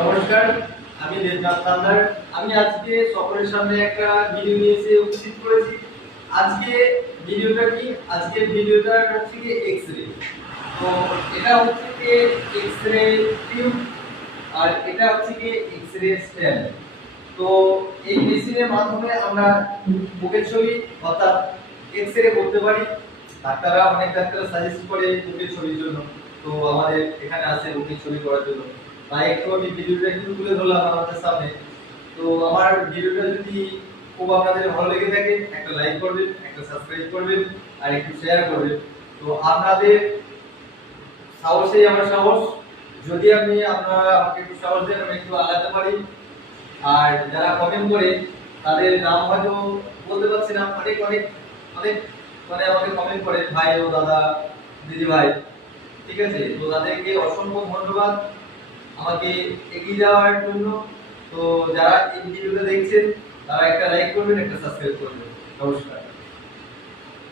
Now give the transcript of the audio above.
নমস্কার, আমি দেবনাথ তান্দার আমি আজকে সকলের সামনে একটা ভিডিও নিয়ে এসে উপস্থিত করেছি। আজকে ভিডিওটা কি? আজকে ভিডিওটা হচ্ছে কি এক্স রে তো এটা হচ্ছে কি এক্স রে টিউব আর এটা হচ্ছে কি এক্স রে স্ট্যান্ড তো এই মেশিনের মাধ্যমে আমরা বুকের ছবি অর্থাৎ এক্স রে করতে পারি। ডাক্তাররা অনেক ডাক্তার সাজেস্ট করে বুকের ছবির জন্য। তো আমাদের এখানে আসে বুকের ছবি করার জন্য। তাই একটু আমি ভিডিওটা একটু তুলে ধরলাম আমাদের সামনে। তো আমার ভিডিওটা যদি খুব আপনাদের ভালো লেগে থাকে, একটা লাইক করবেন, একটা সাবস্ক্রাইব করবেন, আর একটু শেয়ার করবেন। তো আপনাদের সাহসেই আমার সাহস। যদি আপনি আপনারা আমাকে একটু সাহস দেন, আমি একটু আলাদা পারি। আর যারা কমেন্ট করে, তাদের নাম হয়তো বলতে পারছি না। অনেক অনেক অনেক মানে আমাকে কমেন্ট করে, ভাই ও দাদা দিদি ভাই ঠিক আছে? তো তাদেরকে অসংখ্য ধন্যবাদ। আমাকে এগিয়ে যাওয়ার জন্য। তো যারা এই ভিডিওটা দেখছেন, তারা একটা লাইক করবেন, একটা সাবস্ক্রাইব করবেন। নমস্কার।